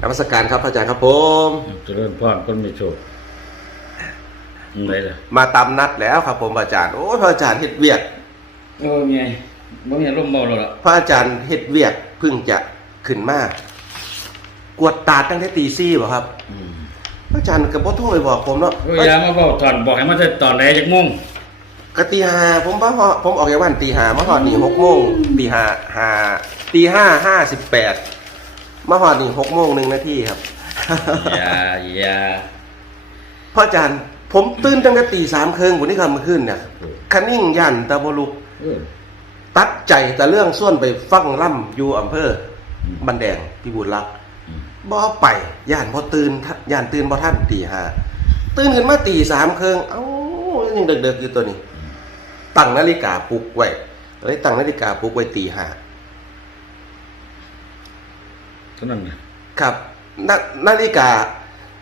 นมัสการครับพระอาจารย์ครับผม เจริญพรคนมีโชคอะไรล่ะมาตามนัดแล้วครับผมพระอาจารย์โอ้ยพระอาจารย์เฮ็ดเวียกโอ้ไงบ่มีร่มเมาแล้วล่ะพระอาจารย์เฮ็ดเวียกเพิ่งจะขึ้นมาก กวดตาดตั้งแต่ตีซี่บ่ครับอืมพระอาจารย์ก็บ่โทรไปบอกผมเนาะโอ้ยอย่ามาเว้าถอนบอกให้มาแต่ตอนไหนจักโมงกตีห้าผมบ่ฮอดผมออกจากบ้านตีห้ามาฮอดนี่หกโมงตีห้าห้าตีห้าห้าสิบแปด มาฮอดนี่หกโมงหนึ่งนาทีครับอย่าอย่าพระอาจารย์ ผมตื่นตั้งแต่ตีสามครึ่งผมนี่คำเมื่อคืนเนี่ยคันนิ่งยันตะบลุกเออตัดใจแต่เรื่องส่วนไปฟังล่ำอยู่อำเภอบันแดงพิบูลรักษ์อืมบ่ไปย่านพอตื่นท่าย่านตื่นบ่ท่านตีห้าตื่นขึ้นมาตีสามครึ่งเอ้ายังเด็กๆอยู่ตัวนี้ ตั้งนาฬิกาปลุกไว้เลยตั้งนาฬิกาปลุกไว้ตีห้าเท่านั้นน่ะครับนานาฬิกา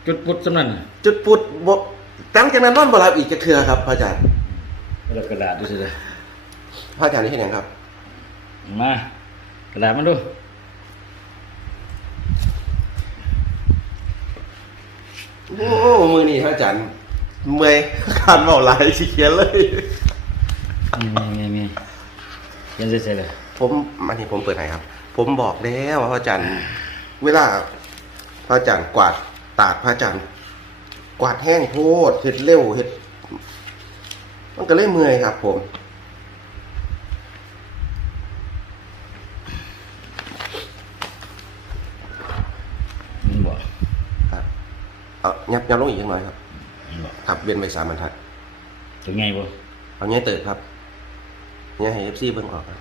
จุดพุทธสำนั้นน่ะจุดปุดบ่หลังจากนั้นนอนบ่หลับอีกจะเทื่อครับพระอาจารย์แล้วกระดาษดูสิเลยพระอาจารย์นี่เห็นยังครับ มากระดาษมาดูโอ้มือนี่พระอาจารย์เมื่อยการเมาหลายสิเขียนเลย นี่นี่นี่เขียนเสร็จๆเลยผมมันนี่ผมเปิดให้ครับ ผมบอกแล้วว่าพระอาจารย์ เวลาพระอาจารย์กวาดตากพระอาจารย์กวาดแห้งโพดเฮ็ดเร็วเฮ็ดมันก็เลยเมื่อยครับ ผมมันบอกครับเอายับยับลงอีกหน่อยครับมันบอกครับเวียนไปสามบรรทัดถึงไงบ่เอาเนี้ยเติบครับเนี้ยให้เอฟซีเบิ่งออกครับ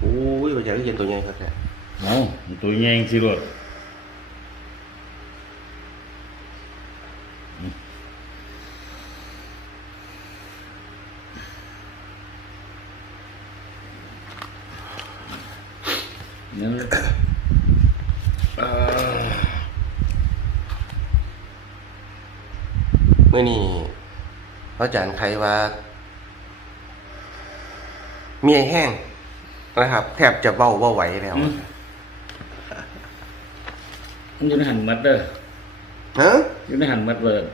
โอ้ยพระอาจารย์เขียนตัวใหญ่ครับเนี่ย เอา ตัวใหญ่สิรถนั่นเอ่อเมื่อนี้พระอาจารย์ใครว่า เมียแห้งนะครับ แทบจะเบ้าเบ้าไหวแล้วอื มมันอยู่ในหันมัดเด้อฮะอยู่ในหันมัดเบิด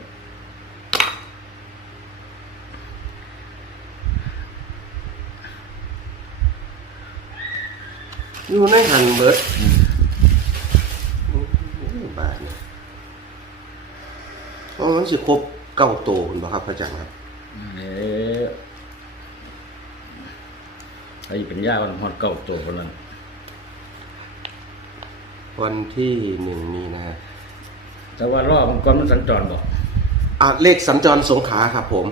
อยู่ในหันเบิดโอ้โหบาทเนี่ยเพราะมันสิครบเก้าโตคุณบ่ครับพระอาจารย์ครับเอ๊ะไอ้เป็นยาวันฮอดเก่าตัวคนนั้น วันที่หนึ่งมีนาแต่ว่ารอบมันก่อนมันสัญจรบอกอะเลขสัญจรสงขลาครับผม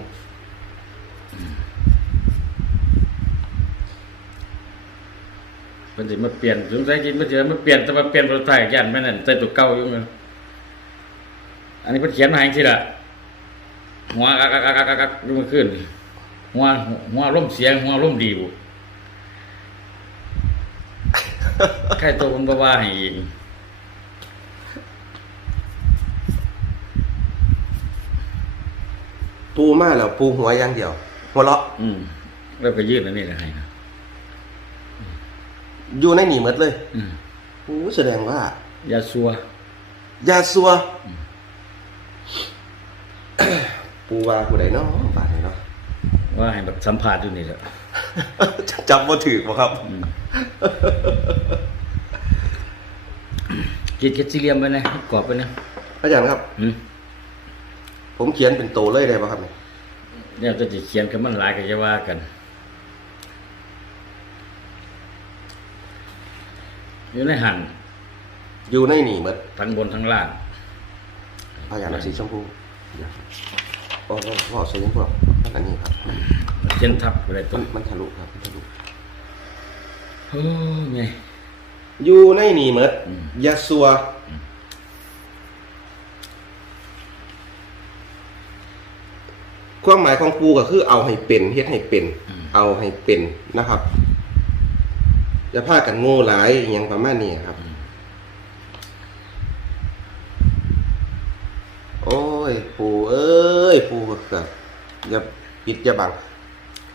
มันสิมาเปลี่ยนสงสัยกินมันสิมาเปลี่ยนแต่มาเปลี่ยนตัวท้ายยันแม่นั่นใส่ตัวเก่าอยู่มั้ยอันนี้เพิ่นเขียนมาให้จังซี่ล่ะหัวกักกักกักกักกักอยู่เมื่อคืนนี่หัวหัวร่มเสียงหัวร่มดีบุ ใครตัวมันบ่ว่าให้อีกปูมาแล้วปูหัวอย่างเดียว หัวเราะอืมแล้วก็ยื่นอันนี้นะให้นะอยู่ในหนีหมดเลยอืมโอ้แสดงว่า ยาซัวยาซัว ปูว่าผู้ใดเนาะบาดนี้เนาะว่าให้แบบสัมภาษณ์อยู่นี่แหละ จำบ่ถือบ่ครับอืมกินแคทซิเลียมไปนะกรอบไปนะอาจารย์ครับ อืมผมเขียนเป็นโตเลยได้ป่ะครับเนี่ยเนี่ยจะจิเขียนคำมันหลายก็จะว่ากันอยู่ในหันอยู่ในหนีหมดทั้งบนทั้งล่างอาจารย์เอาสีชมพู เดี๋ยวโอ้โหพ่อสีชมพูอันนี้ครับเขียนทับอะไรตัมัวนมันทะลุครับมันทะลุโอ้ไงอยู่ในหนีหมดอืม ยาซัวความหมายของปูก็คือเอาให้เป็นเฮ็ดให้เป็นเอาให้เป็นนะครับอย่าพากันโง่หลายอหย่างประมาณนี้ครับยปูเอ้ยปู ก็อย่าปิดอย่าบัง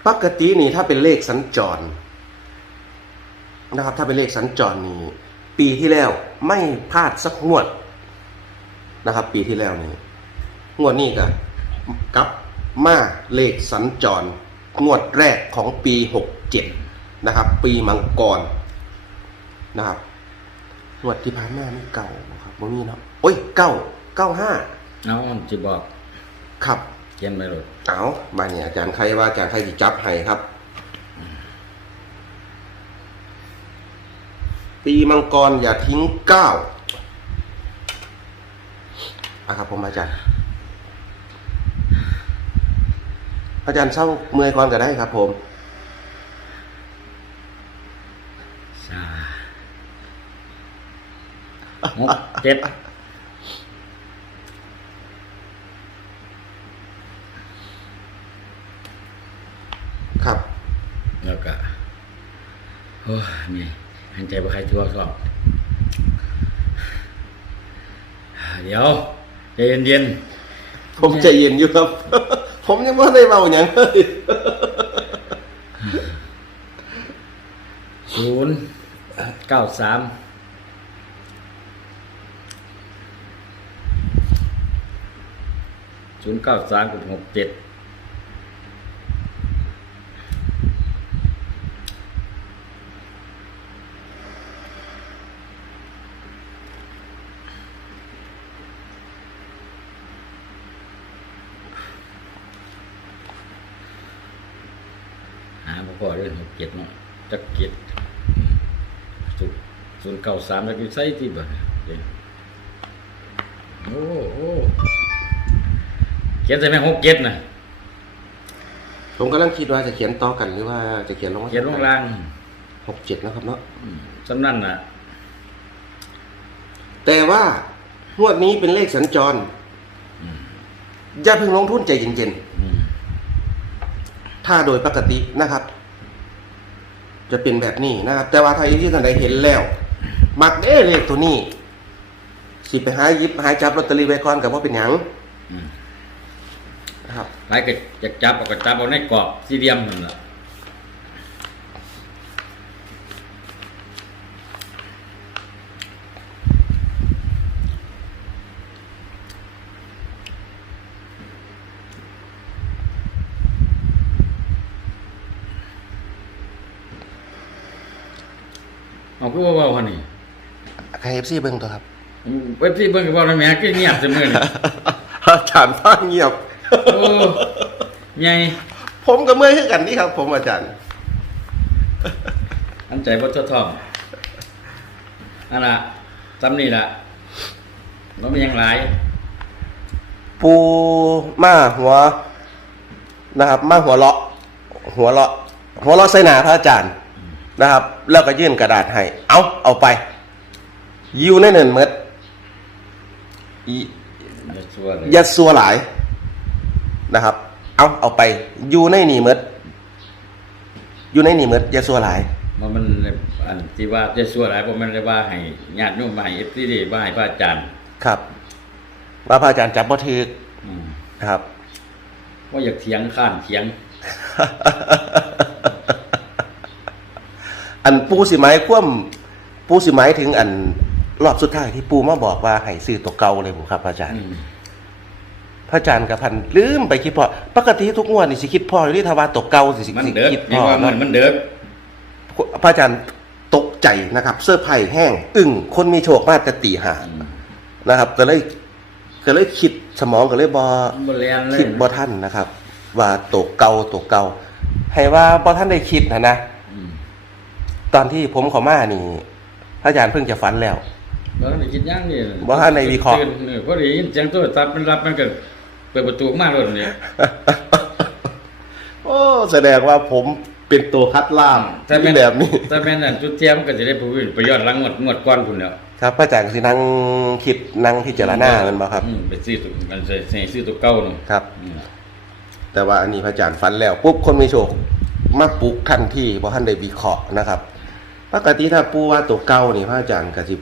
ปกตินี่ถ้าเป็นเลขสัญจรนะครับ ถ้าเป็นเลขสัญจรนี่ปีที่แล้วไม่พลาดสักงวดนะครับ ปีที่แล้วนี่งวดนี้ก็กลับมาเลขสัญจรงวดแรกของปีหกเจ็ดนะครับ ปีมังกรนะครับงวดที่ผ่านมานี่เก่าครับบ่มีเนาะโอ้ยเก้าเก้าห้าเอาจิบอกครับ เขียนไปเลยเอามาเนี่ยอาจารย์ใครว่าอาจารย์ใครจิจับให้ครับ ปีมังกรอย่าทิ้งเก้าอะครับผมอาจารย์ อาจารย์เศร้าเมื่อยก่อนก็ได้ครับ ผมชาหกเจ็ด ครับ แล้วก็ โอ้ยนี่หันใจบ่ใครชั่วสอบเดี๋ยวใจเย็นผมใจเย็นอยู่ครับ ผมยังไม่ได้เบาอย่างเลยๆศูนย์เก้าสามศูนย์เก้าสามกับหกเจ็ด หาบ่พอเรื่องหกเจ็ดเนาะจักเจ็ดศูนย์ ศูนย์เก้าสามแล้วก็ใส่ที่บ่เนี่ยเดี๋ยวโอ้โอ้เขียนใส่แม่หกเจ็ดนะผมกำลังคิดว่าจะเขียนต่อกันหรือว่าจะเขียนลงเขียนลงล่างหกเจ็ดนะครับเนาะอืมสำนั่นน่ะ แต่ว่างวดนี้เป็นเลขสัญจรอย่าเพิ่งลงทุนใจเย็นอืมๆถ้าโดยปกตินะครับ จะเป็นแบบนี้นะครับ แต่ว่าถ้าอีที่ท่านใดเห็นแล้ว มักเอ้เลขตัวนี้สิไปหาหยิบหาจับลอตเตอรี่ไว้ก่อนกับว่าเป็นหยังอืมนะครับ หลายก็จะจับเอาก็จับเอาในกรอบสี่เหลี่ยมนั่นล่ะเอาคือว่าเว่าหั่นนี่ ใครเอฟซีเบิ้งตัวครับเว็บที่เบิ่งก็เว่าแล้วแหม่คือเงียบซุมื้อนี่ อาจารย์ฟ้าเงียบ โอ้ใหญ่ผมกับเมื่อยขึ้นกันนี่ครับ ผมอาจารย์ อันใจบ่ทดท่องนั่นล่ะจำนี่ล่ะบ่มีหยังหลาย ปูมาหัว นะครับ มาหัวเลาะ หัวเลาะ หัวเลาะใส่หนาพระอาจารย์นะครับ แล้วก็ยื่นกระดาษให้ เอาเอาไป ยิวในเนินเมดอีจะชัวร์เลยอย่าซัวหลายนะครับ เอาเอาไปอยู่ในนี่เมดอยู่ในนี่เมดอย่าซัวหลายมันมันอันที่ว่าจะชัวร์หลายบ่แม่นได้ว่าให้ญาติโยมมาให้ FC ได้ว่าให้พระอาจารย์ครับว่าพระอาจารย์จับบ่ถืออืมนะครับ ว่าอยากเถียงข้านเถียง อันปูสิไม้คว่ำปูสิไม้ถึงอัน รอบสุดท้ายที่ปูมาบอกว่าให้ซื้อตัวเก่าเลยผมครับพระอาจารย์อืมพระอาจารย์กับพันลืมไปคิดพ่อปกติทุกงวดนี่สิคิดพ่ออยู่ที่ทวารตกเก่าสิสิมันสิเด้อคิดนี่พ่อว่ามันเนาะมันเด้อพระอาจารย์ตกใจนะครับ เสื้อไผ่แห้ง อึ้งคนมีโชคมาแต่ตีหาอืมนะครับ ก็เลยก็เลยคิดสมองก็เลยบอบ่แลนเลยคิดบอท่านนะครับ ว่าตกเก่าตกเก่าให้ว่าบอท่านได้คิดนะนะอืมตอนที่ผมเขอมานี่พระอาจารย์เพิ่งจะฝันแล้ว บ่ทันได้คิดหยังนี่บ่ทันได้วิเคราะห์ตื่นเออพอได้ยินเสียงโทรศัพท์มันรับมันก็เปิดประตูมาโลดเนี่ยโอ้แสดงว่าผมเป็นตัวคัดล่ามถ้าแม่นแบบนี้ถ้าแม่นนั่นจุดเทียมมันก็สิได้ผู้อื่นไปย้อนหลังงวดงวดก่อนพุ่นแล้วครับพระอาจารย์ก็สินั่งคิดนั่งพิจารณามันบ่ครับอืมไปซื้อตัวมันใส่ใส่ซื้อตัวเก่านู่นครับอืมแต่ว่าอันนี้พระอาจารย์ฝันแล้วปุ๊บคนมีโชคมาปลุกทันทีเพราะท่านได้วิเคราะห์นะครับ ปกติถ้าปูว่าตัวเก่านี่พระอาจารย์ก็สิ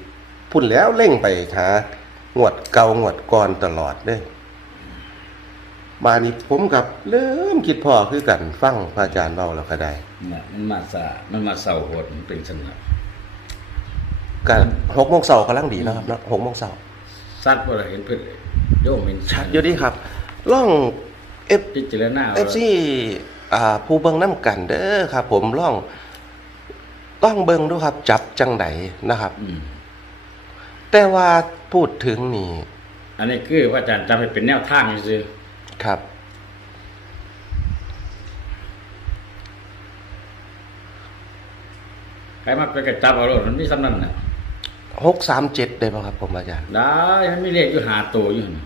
พุ่นแล้วเร่งไปหางวดเก่างวดก่อนตลอดเด้อมานี่ผมกับเริ่มคิดพอคือกันฟังพระอาจารย์เว้าแล้วก็ได้น่ะมันมาซามันมาเศร้าโหดมันเป็นสนะกันหกโมงเช้ากำลังดีนะครับเนาะหกโมงเช้าสัตว์บ่ได้เห็นเพิ่นโยมเห็นชัดอยู่ดีครับล่องเอฟพิจารณาเอฟซีอ่าผู้เบิ่งน้ำกันเด้อครับ ผมล่องต้องเบิ่งดูครับ จับจังไดนะครับอืม แต่ว่าพูดถึงนี่ อันนี้คือว่าอาจารย์จำให้เป็นแนวทางซื่อครับใครมาไปกระจับเอาโลดมันมีสำนั้นน่ะหกสามเจ็ดได้ป่ะครับผมอาจารย์ ได้มันมีเลขอยู่หาตัวอยู่นั่น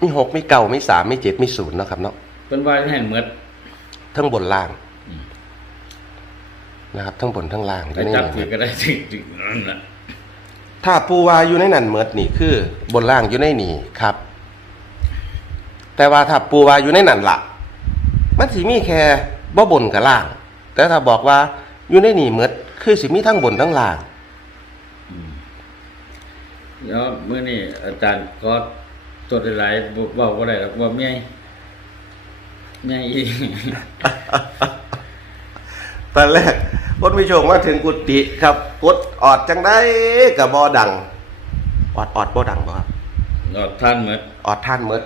มีหกมีเก้ามีสามมีเจ็ดมีศูนย์เนาะครับเนาะเพิ่นว่าให้เหมือนทั้งบนล่างอืมนะครับ ทั้งบนทั้งล่างไปอยู่ในจับนี้ถือก็ได้ถึงถึงนั่นน่ะ ถ้าปูวาอยู่ในนั่นเมิดนี่คือบนล่างอยู่ในนี่ครับ แต่ว่าถ้าปูวาอยู่ในนั่นละมันสิมีแค่บ่บนกับล่าง แต่ถ้าบอกว่าอยู่ในนี่เมิดคือสิมีทั้งบนทั้งล่าง แล้วมื้อนี้อาจารย์ก็ตรวจหลายๆบ่เว้าบ่ได้หรอกว่าเมียเมียอี ตอนแรกคนไม่โชคมาถึงกุฏิครับกดออดจังได้กับบอดัง ออดออดบอดังบ่ครับรอดท่านเหมือนออดท่านเมิด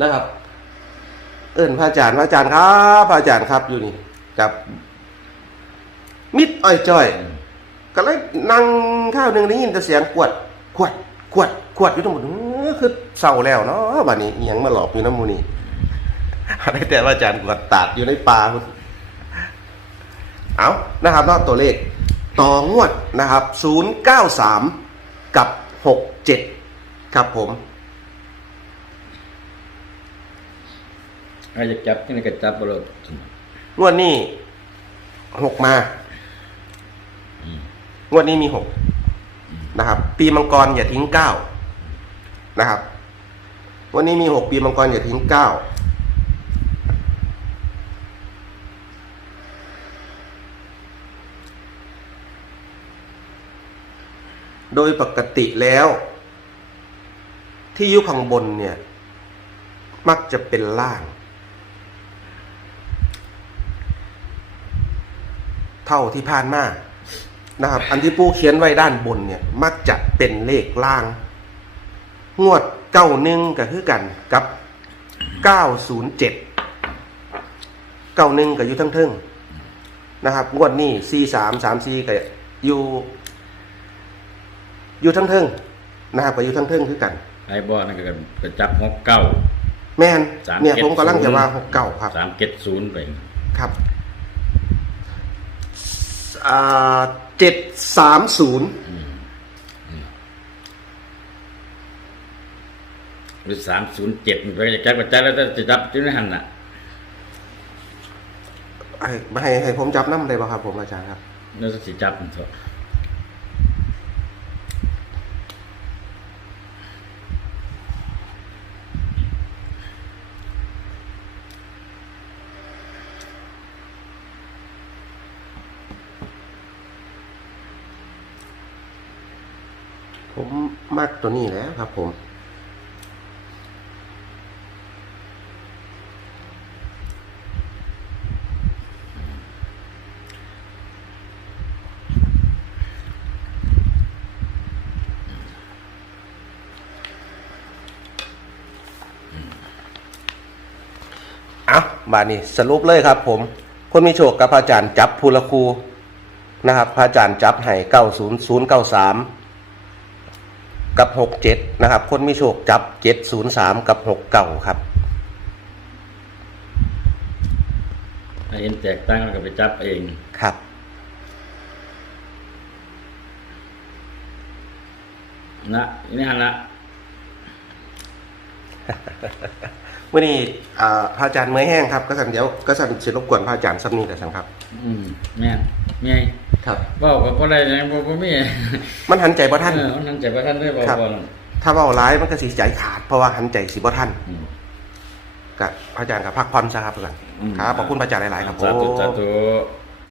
นะครับ เอิ้นพระอาจารย์พระอาจารย์ครับพระอาจารย์ครับอยู่นี่กับมิดอ้อยจ้อย ก็เลยนั่งข้าวหนึ่งได้ยินแต่เสียงขวด ขวด ขวด ขวดอยู่ทั้งหมดเออคือเศร้าแล้วเนาะบัดนี้อิหยังมาหลอกอยู่น้ำมูนี่อะไรแต่ว่าอาจารย์ขวดตาดอยู่ในป่าพุ่น เอานะครับนอกตัวเลขต่องวดนะครับ 093 กับ 67 ครับผมใครจะจับที่นี่ก็จับบ่โลดงวดนี้หกมางวดนี้มีหกนะครับ ปีมังกรอย่าทิ้งเก้านะครับ วันนี้มีหกปีมังกรอย่าทิ้งเก้า โดยปกติแล้ว ที่อยุข้างบนเนี่ย มักจะเป็นล่าง เท่าที่ผ่านมานะครับ อันที่ปูเขียนไว้ด้านบนเนี่ย มักจะเป็นเลขล่าง งวดเก้าหนึ่งก็คือกันกับเก้าศูนย์เจ็ดเก้าหนึ่งก็อยู่ทั้งเทิงนะครับ งวดนี้สี่สามสามสี่ก็อยู่ อยู่ทั้งเทิงนะครับก็อยู่ทั้งเทิงคือกันไอ้บ่นั่นก็ก็จับหกเก้าแม่นสามเนี่ยเจ็ดผมกำลังศูนย์จะว่าหกเก้าครับสามเจ็ดศูนย์ไปครับเจ็ดสามศูนย์หรือสามศูนย์เจ็ดไปจะจับก็จับแล้วจะจับที่นั่นน่ะให้ให้ให้ผมจับน้ำได้ป่ะครับผมอาจารย์ครับแล้วสิจับมันเถอะ ผมมักตัวนี้แล้วครับผม เอาบานี้สรุปเลยครับผม คนมีโชคกับพระอาจารย์จับภูละคูนะครับ พระอาจารย์จับให้เก้าศูนย์ศูนย์เก้าสาม กับหกเจ็ดนะครับ คนมีโชคจับเจ็ดศูนย์สามกับหกเก้าครับ ถ้าเห็นแตกต่างกันก็ไปจับเอง ครับ นะนี่ฮะนะวันนี้อ่าพระอาจารย์เมื่อยแห้งครับก็สั่นเดี๋ยวก็สั่นเสียรบกวนพระอาจารย์สักนิดแต่สังครับ อืม แม่นเมีย ครับบอกกับบ่ได้ยังบ่บ่มีมันหันใจบ่ท่านเออมันนั่นใจว่าท่านได้บอกครับบ่ถ้าเบาร้ายมันก็สีใจขาดเพราะว่าหันใจสีบ่ท่านอืม กับพระอาจารย์กับพักผ่อนซะครับเพื่อนอืม ครับขอบคุณพระอาจารย์หลายๆครับผสาธุมสาธุ